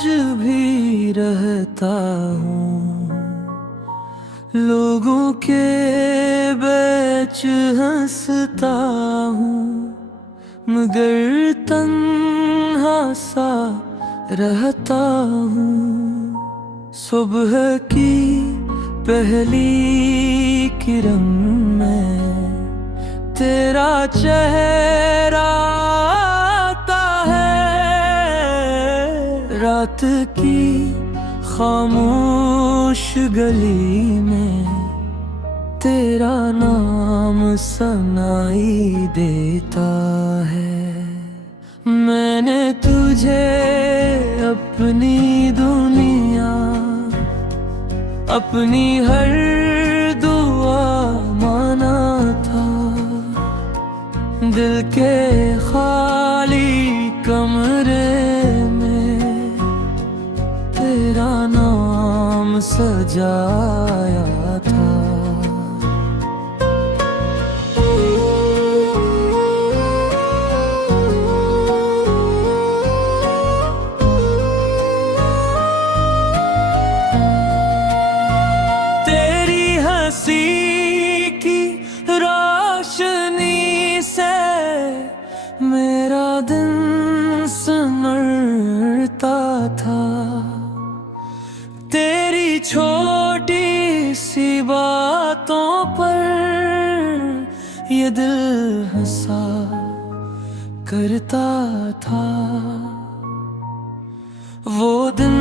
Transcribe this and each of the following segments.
आज भी रहता हूँ, लोगों के बीच हंसता हूँ, मगर तन्हा सा रहता हूँ। सुबह की पहली किरण में तेरा चेहरा आता है, रात की खामोश गली में तेरा नाम सुनाई देता है। मैंने तुझे अपनी दुनिया, अपनी हर दुआ माना था, दिल के खाली कमरे में तेरा नाम सजाया था। तेरी हंसी की रोशनी से मेरा दिन संवरता था, तेरी छोटी सी बातों पर ये दिल हंसा करता था। वो दिन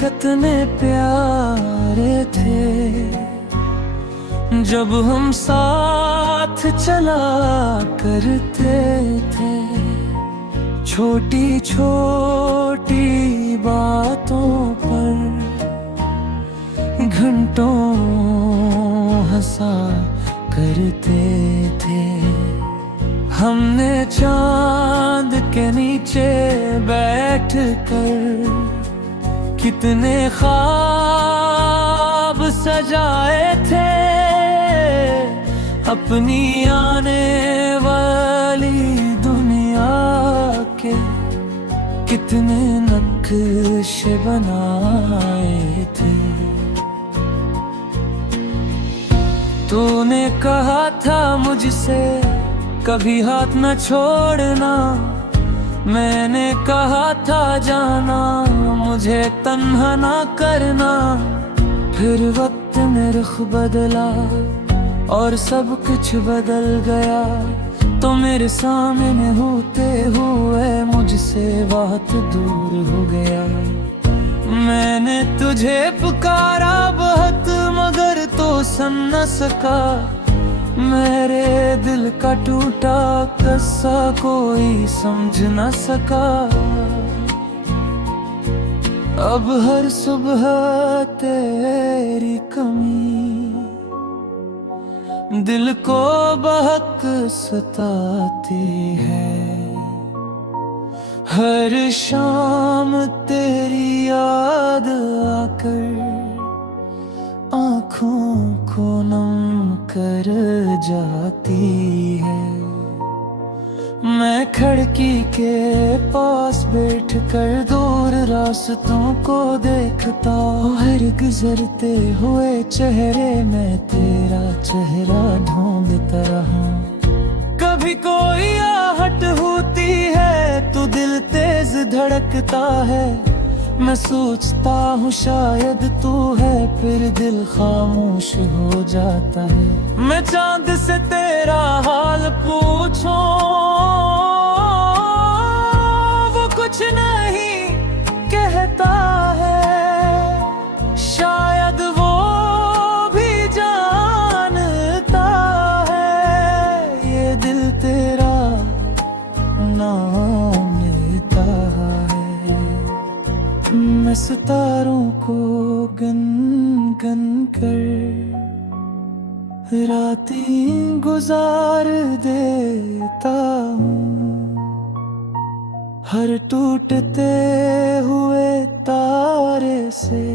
कितने प्यारे थे जब हम साथ चला करते थे, छोटी छोटी बातों पर घंटों हंसा करते थे। हमने चांद के नीचे बैठ कर कितने ख्वाब सजाए थे, अपनी आने वाली दुनिया के कितने नक्शे बनाए थे। तूने कहा था मुझसे कभी हाथ न छोड़ना, मैंने कहा था जाना मुझे तन्हा ना करना। फिर वक्त ने रुख बदला और सब कुछ बदल गया, तो मेरे सामने होते हुए मुझसे बहुत दूर हो गया। मैंने तुझे पुकारा बहुत मगर तो सुन न सका, मेरे दिल का टूटा किस्सा कोई समझ न सका। अब हर सुबह तेरी कमी दिल को बहक सताती है, हर शाम तेरी याद आकर आँखों को नम कर जाती है। मैं खिड़की के पास बैठकर दूर रास्तों को देखता हूँ, हर गुजरते हुए चेहरे में तेरा चेहरा ढूंढता रहा। कभी कोई आहट होती है तो दिल तेज धड़कता है, मैं सोचता हूँ शायद तू है, फिर दिल खामोश हो जाता है। मैं चांद से तेरा हाल पूछूं वो कुछ नहीं कहता है, शायद वो भी जानता है ये दिल तेरा नाम लेता है। मैं सितारों को गन गन कर रातें गुजार देता हूँ, हर टूटते हुए तारे से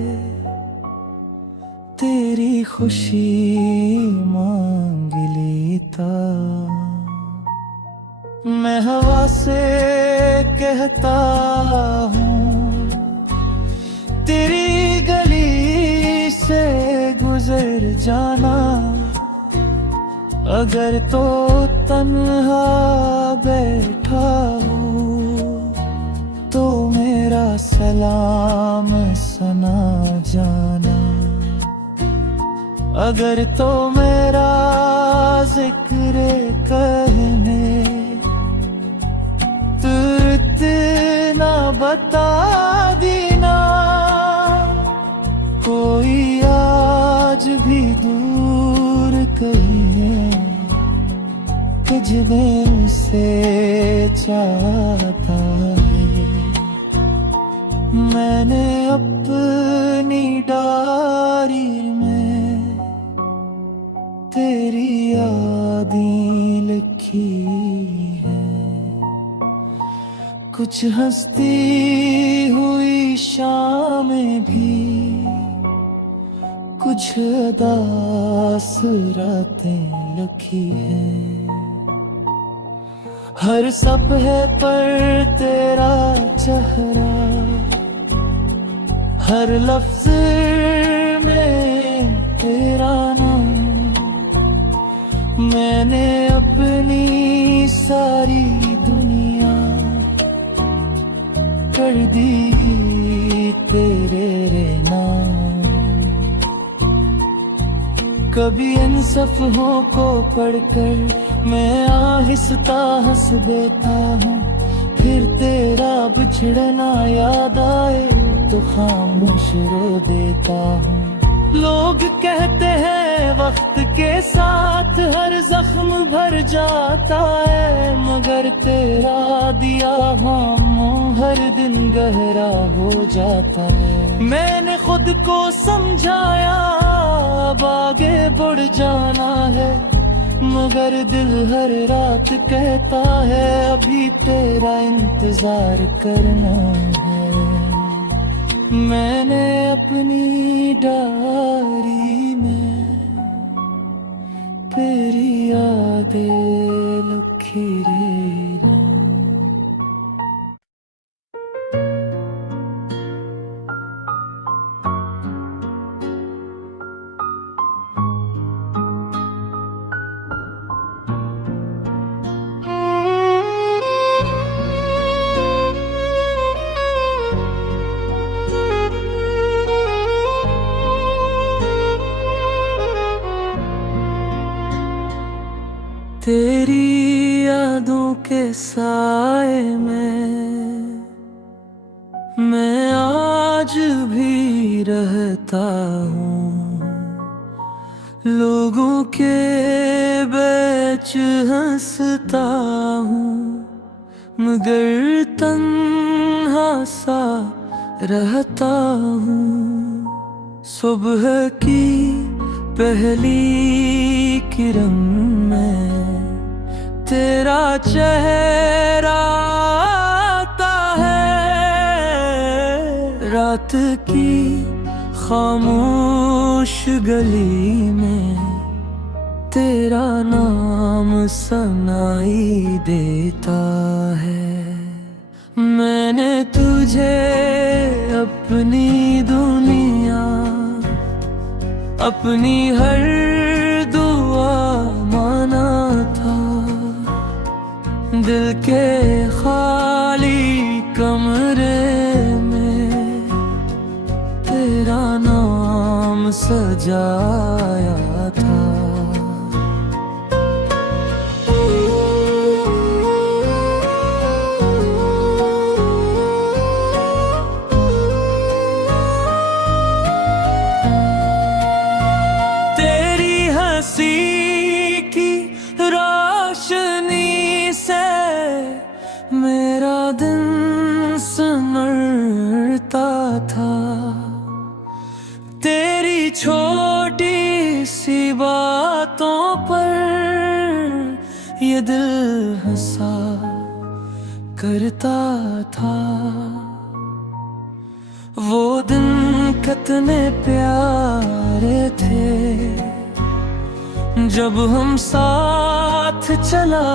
तेरी खुशी मांग लेता। मैं हवा से कहता हूँ तेरी गली से गुजर जाना अगर तो तन्हा बैठा हूँ तो मेरा सलाम सुना जाना। अगर तो मेरा जिक्र कहने तू इतना बता देना। कोई आज भी दूर कहीं है तुझ दिल से चाहता है। मैंने अपनी डायरी में तेरी यादें लिखी है। कुछ हंसती हुई शामें भी, कुछ उदास रातें लिखी है। हर सपने पर तेरा चेहरा, हर लफ्ज में तेरा नाम। मैंने अपनी सारी दुनिया कर दी तेरे नाम। कभी इन सफ़हों को पढ़कर मैं आहिस्ता हंस देता हूँ, फिर तेरा बिछड़ना याद आए तो खामोश रो देता हूँ। लोग कहते हैं वक्त के साथ हर जख्म भर जाता है, मगर तेरा दिया हाँ हर दिन गहरा हो जाता है। मैंने खुद को समझाया अब आगे बढ़ जाना है, मगर दिल हर रात कहता है अभी तेरा इंतजार करना है। मैंने अपनी डायरी में तेरी यादें लिखी रे ना। तेरी यादों के साए में मैं आज भी रहता हूँ। लोगों के बीच हंसता हूँ, मगर तन्हा सा रहता हूँ। सुबह की पहली किरण में तेरा चेहरा आता है। रात की खामोश गली में तेरा नाम सुनाई देता है। मैंने तुझे अपनी दुनिया, अपनी हर दुआ माना था। दिल के खाली कमरे में तेरा नाम सजाया था। तेरी हंसी की रोशनी से मेरा दिन संवरता था। तेरी छोटी सी बातों पर ये दिल हंसा करता था। वो दिन कितने प्यारे थे जब हम साथ चला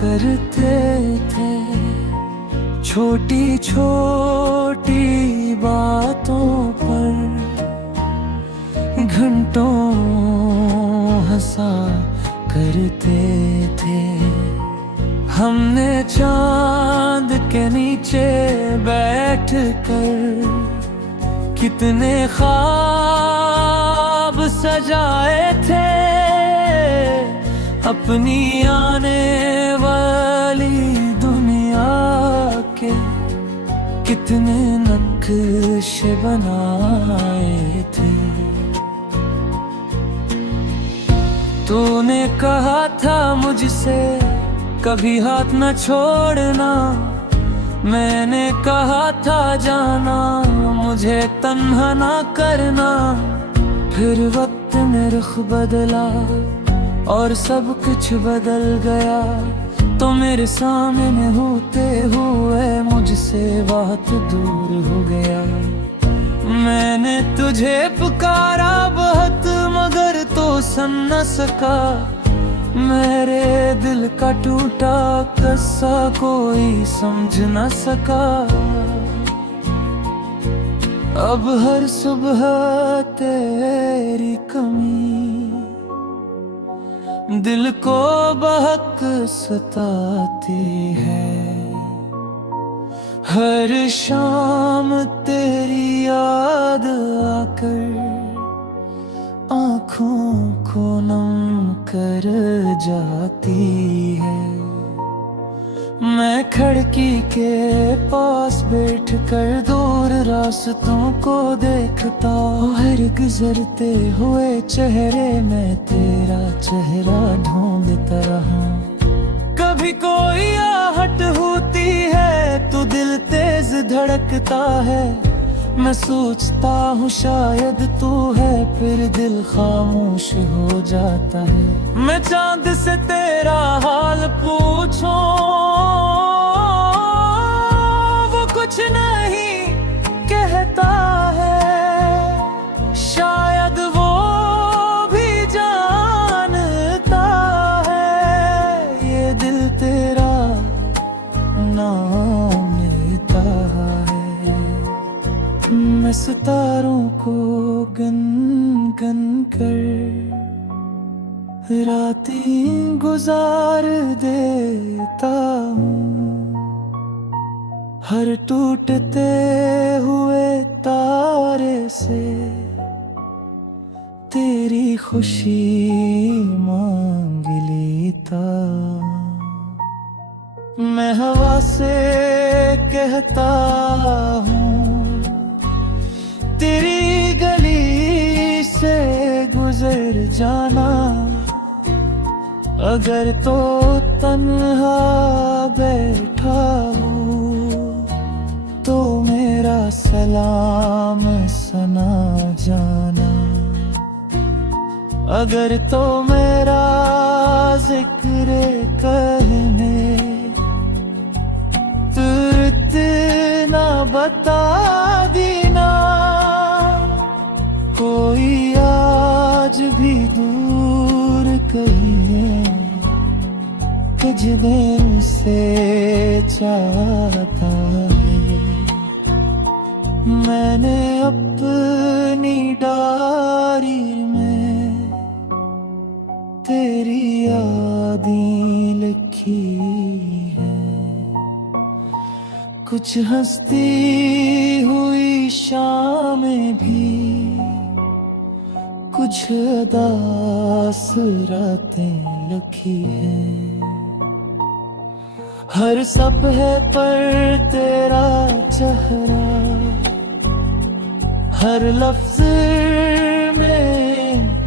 करते थे। छोटी छोटी बातों पर घंटों हंसा करते थे। हमने चांद के नीचे बैठ कर कितने ख्वाब सजाए थे। अपनी आने वाली दुनिया के कितने नक्शे बनाए थे। तूने कहा था मुझसे कभी हाथ न छोड़ना, मैंने कहा था जाना मुझे तन्हा ना करना। फिर वक्त ने रुख बदला और सब कुछ बदल गया, तो मेरे सामने होते हुए मुझसे बहुत दूर हो गया। मैंने तुझे पुकारा बहुत मगर तो सुन न सका, मेरे दिल का टूटा किस्सा कोई समझ न सका। अब हर सुबह तेरी कमी दिल को बहक सताती है। हर शाम तेरी याद आकर आँखों को नम कर जाती है। मैं खिड़की के पास बैठ कर दूर रास्तों को देखता हूँ। हर गुजरते हुए चेहरे में तेरा चेहरा ढूंढता रहा। कभी कोई आहट होती है तो दिल तेज धड़कता है। मैं सोचता हूँ शायद तू है, फिर दिल खामोश हो जाता है। मैं चांद से तेरा हाल पूछूं, वो कुछ नहीं कहता है। शायद वो भी जानता है ये दिल तेरा नाम लेता है। मैं सितारों को गन गन कर रातें गुजार देता हूँ। हर टूटते हुए तारे से तेरी खुशी मांग लेता। मैं हवा से कहता हूँ तेरी गली से गुजर जाना। अगर तो तन्हा बैठा हूँ तो मेरा सलाम सुना जाना। अगर तो मेरा जिक्र कहने तुरंत ना बता देना। कोई आज भी दूर कहीं है कुछ दिन से चाहता है। मैंने अपनी डायरी में तेरी यादें लिखी है। कुछ हंसती हुई शामें भी, कुछ उदास रातें लिखी है। हर सपने पर तेरा चेहरा, हर लफ्ज में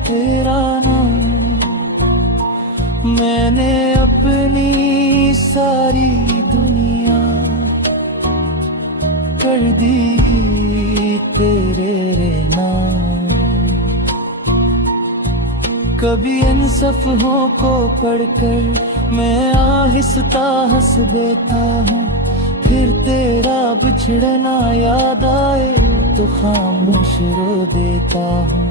तेरा नाम। मैंने अपनी सारी दुनिया कर दी तेरे नाम। कभी इन सफ़हों को पढ़कर मैं आहिस्ता हंस देता हूँ। फिर तेरा बिछड़ना याद आए तो खामोश रो देता हूँ।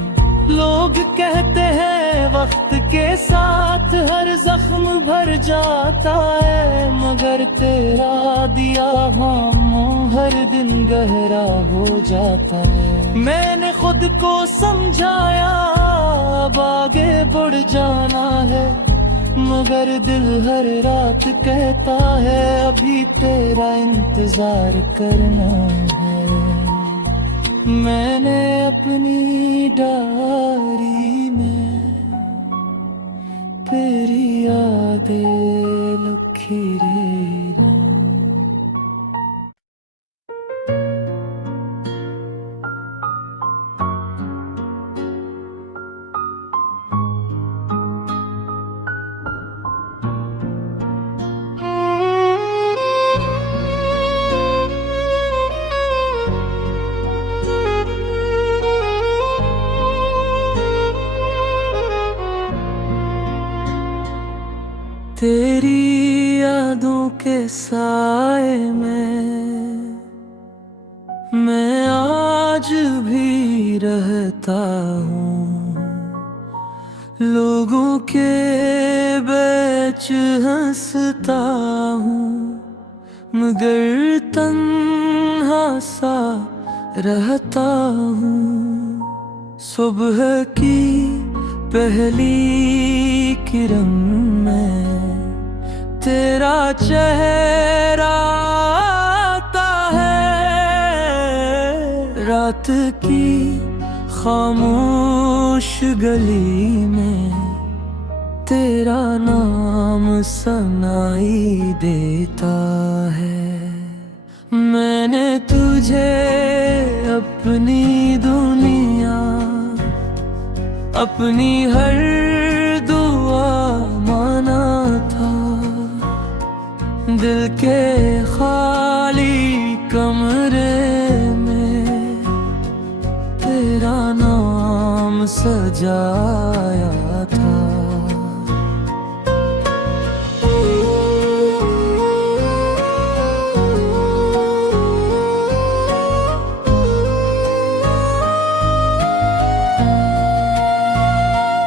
लोग कहते हैं वक्त के साथ हर जख्म भर जाता है, मगर तेरा दिया हाँ हर दिन गहरा हो जाता है। मैंने खुद को समझाया अब आगे बढ़ जाना है, मगर दिल हर रात कहता है अभी तेरा इंतजार करना है। मैंने अपनी डायरी में तेरी यादें लिखी रे ना। तेरी यादों के साए में मैं आज भी रहता हूँ, लोगों के बीच हंसता हूँ, मगर तन्हा सा रहता हूँ। सुबह की पहली किरण में तेरा चेहरा आता है, रात की खामोश गली में तेरा नाम सुनाई देता है। मैंने तुझे अपनी दुनिया, अपनी हर दुआ माना था, दिल के खाली कमरे में तेरा नाम सजाया था।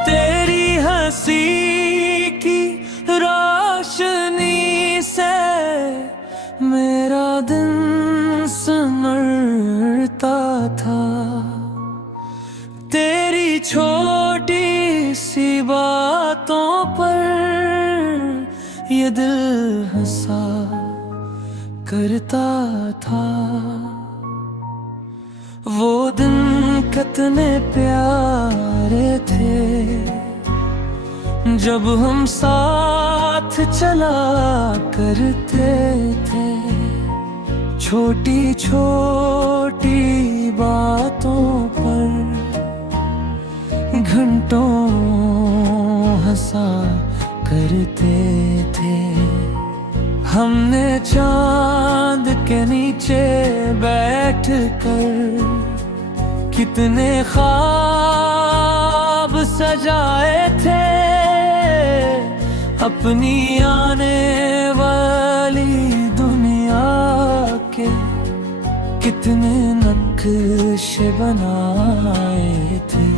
तेरी हंसी की रोशनी से मेरा दिन संवरता था, तेरी छोटी सी बातों पर ये दिल हंसा करता था। वो दिन कितने प्यारे थे जब हम साथ चला करते थे, छोटी छोटी बातों पर घंटों हंसा करते थे। हमने चांद के नीचे बैठकर कितने ख्वाब सजाए थे, अपनी आने वाली दुनिया के कितने नक्शे बनाए थे।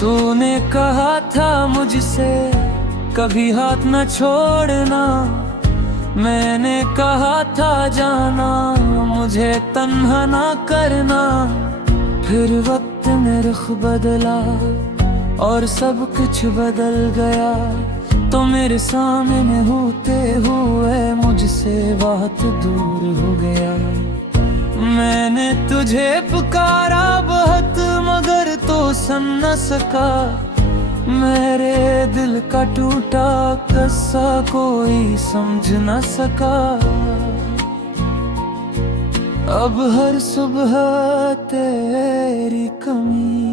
तूने कहा था मुझसे कभी हाथ न छोड़ना, मैंने कहा था जाना मुझे तन्हा ना करना। फिर वक्त ने रुख बदला और सब कुछ बदल गया, तो मेरे सामने होते हुए मुझसे बहुत दूर हो गया। मैंने तुझे पुकारा बहुत मगर तो सुन न सका, मेरे दिल का टूटा किस्सा कोई समझ न सका। अब हर सुबह तेरी कमी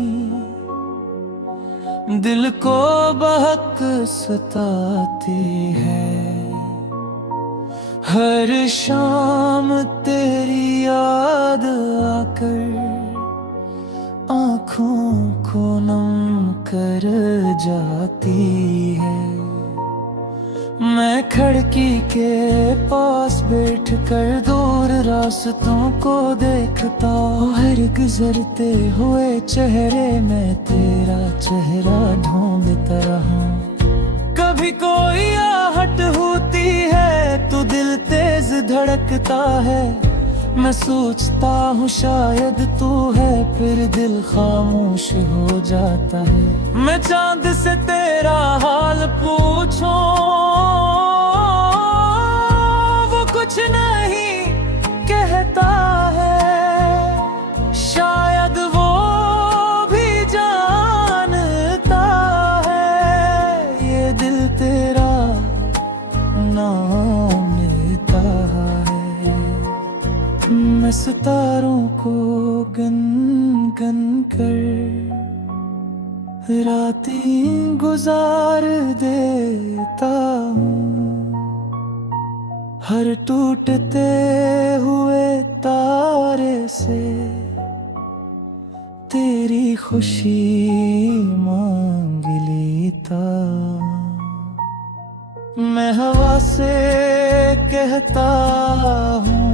दिल को बहक सताती है, हर शाम तेरी याद आकर आँखों को नम कर जाती है। मैं खिड़की के पास बैठ कर दूर रास्तों को देखता हूँ, हर गुजरते हुए चेहरे में तेरा चेहरा ढूंढता रहा। कभी कोई आहट होती है तो दिल तेज धड़कता है, मैं सोचता हूँ शायद तू है, फिर दिल खामोश हो जाता है। मैं चांद से तेरा हाल पूछूं, वो कुछ नहीं कहता है, शायद वो भी जानता है ये दिल तेरा नाम लेता है। मैं सितारों को गन गन कर रातें गुजार देता हूँ, हर टूटते हुए तारे से तेरी खुशी मांग लेता। मैं हवा से कहता हूँ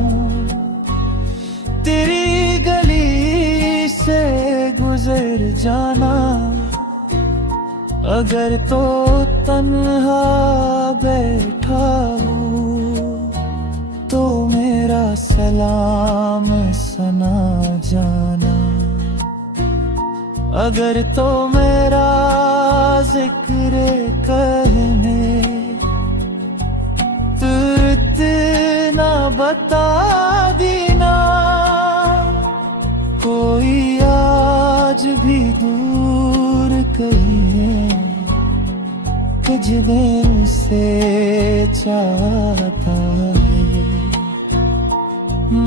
तेरी गली से गुजर जाना, अगर तो तन्हा बैठा हूँ तो मेरा सलाम सुना जाना, अगर तो मेरा जिक्र कहने तू इतना बता देना। कोई आज भी दूर कहीं है तुझ दिल से चाहता है।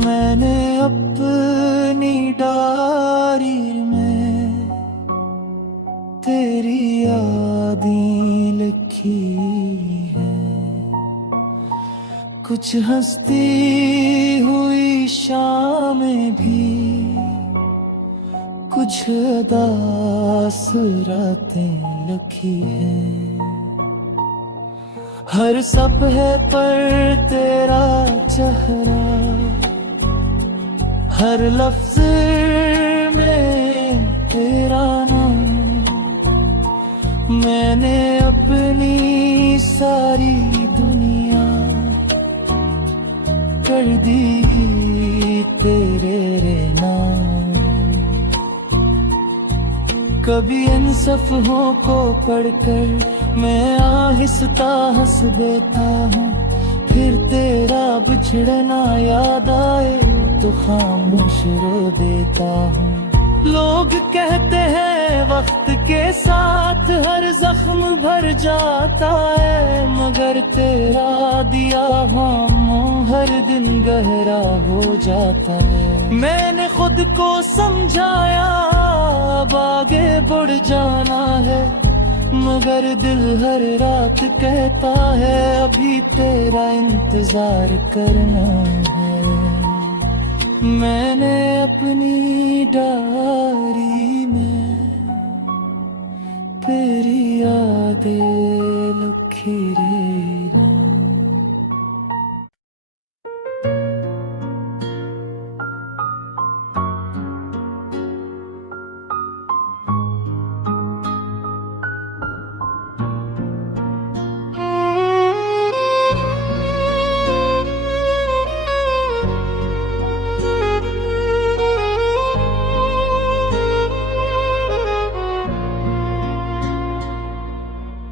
मैंने अपनी डायरी में तेरी यादें लिखी है, कुछ हंसती हुई शामें भी, कुछ उदास रातें लिखी है। हर सपने पर तेरा चेहरा, हर लफ्ज में तेरा नाम। मैंने अपनी सारी दुनिया कर दी तेरे नाम। कभी इन सफ़हों को पढ़कर मैं आहिस्ता हंस देता हूँ, फिर तेरा बिछड़ना याद आए तो खामोश रो देता हूँ। लोग कहते हैं वक्त के साथ हर जख्म भर जाता है, मगर तेरा दिया हम हर दिन गहरा हो जाता है। मैंने खुद को समझाया अब आगे बढ़ जाना है, मगर दिल हर रात कहता है अभी तेरा इंतजार करना है। मैंने अपनी डायरी में तेरी यादें लिखी रे ना।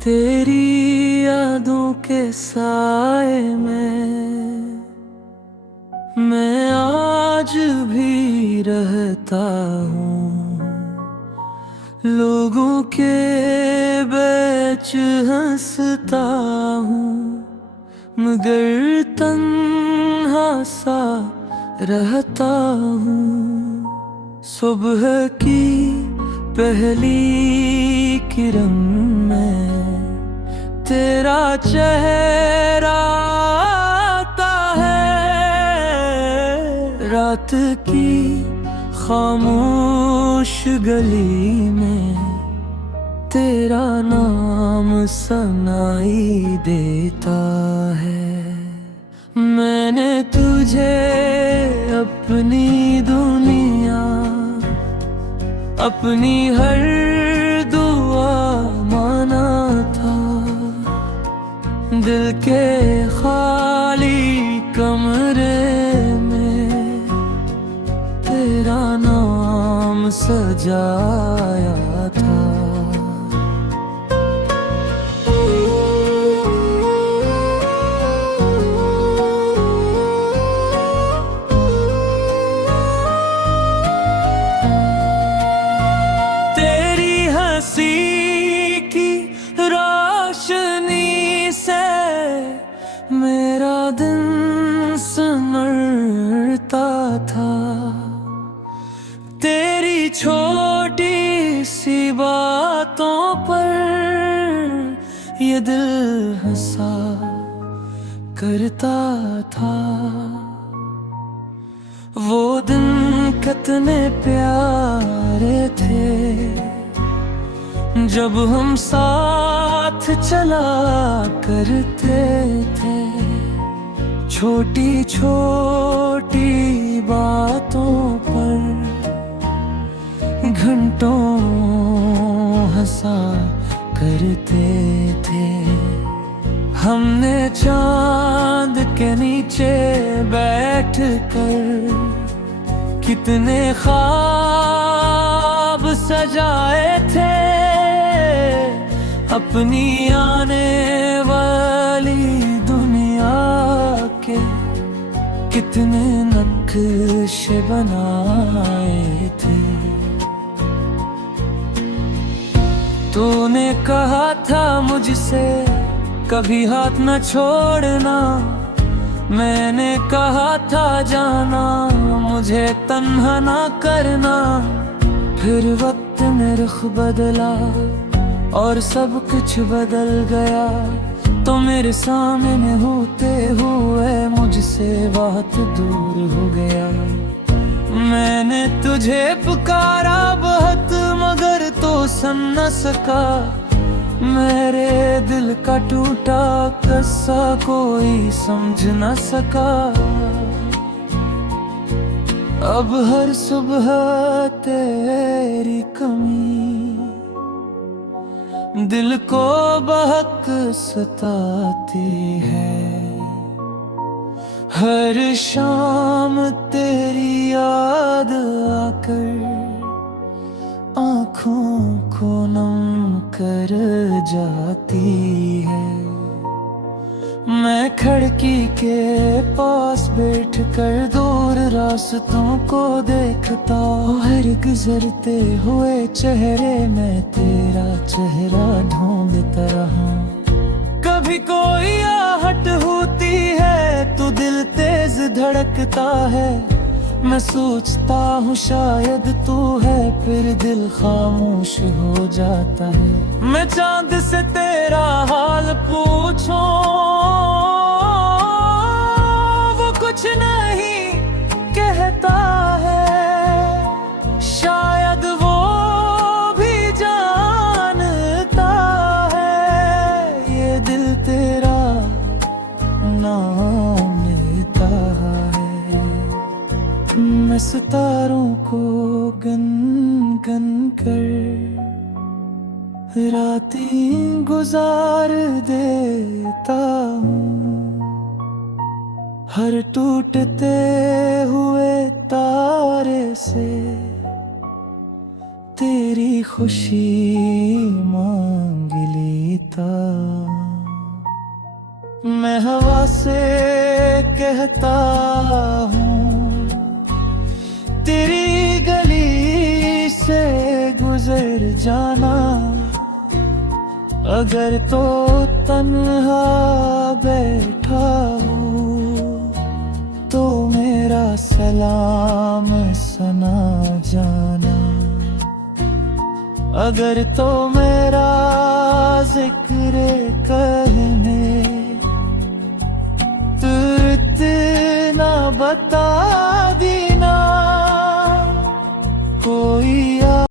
तेरी यादों के साए में मैं आज भी रहता हूँ, लोगों के बीच हंसता हूँ, मगर तन्हा सा रहता हूँ। सुबह की पहली किरण में तेरा चेहरा आता है, रात की खामोश गली में तेरा नाम सनाई देता है। मैंने तुझे अपनी दुनिया, अपनी हर दुआ माना था। दिल के खाली कमरे में तेरा नाम सजाया था। तेरी हंसी की रोशनी से मेरा दिन संवरता था। तेरी छोटी सी बातों पर ये दिल हंसा करता था। वो दिन कितने प्यारे थे जब हम साथ चला करते थे। छोटी छोटी बातों पर घंटों हंसा करते थे। हमने चांद के नीचे बैठकर कितने ख्वाब सजाए थे। अपनी आने वाली दुनिया के कितने नक्शे बनाए थे। तूने कहा था मुझसे कभी हाथ न छोड़ना। मैंने कहा था जाना मुझे तन्हा ना करना। फिर वक्त ने रुख बदला और सब कुछ बदल गया। तो मेरे सामने होते हुए मुझसे बहुत दूर हो गया। मैंने तुझे पुकारा बहुत मगर तो सुन न सका। मेरे दिल का टूटा किस्सा कोई समझ न सका। अब हर सुबह तेरी कमी दिल को बहक सताती है। हर शाम तेरी याद आकर आँखों को नम कर जाती है। मैं खिड़की के पास बैठकर दूर रास्तों को देखता हूँ। हर गुजरते हुए चेहरे में तेरा चेहरा ढूंढता रहा। कभी कोई आहट होती है तो दिल तेज धड़कता है। मैं सोचता हूँ शायद तू है फिर दिल खामोश हो जाता है। मैं चांद से तेरा हाल पूछूं वो कुछ नहीं कहता है। शायद वो भी जानता है ये दिल तेरा नाम लेता है। मैं सितारों को गन गन कर रातें गुजार देता हूँ। हर टूटते हुए तारे से तेरी खुशी मांग लेता। मैं हवा से कहता हूँ तेरी गली से गुजर जाना। अगर तो तन्हा बैठा हूँ तो मेरा सलाम सुना जाना। अगर तो मेरा जिक्र कहने तू इतना बता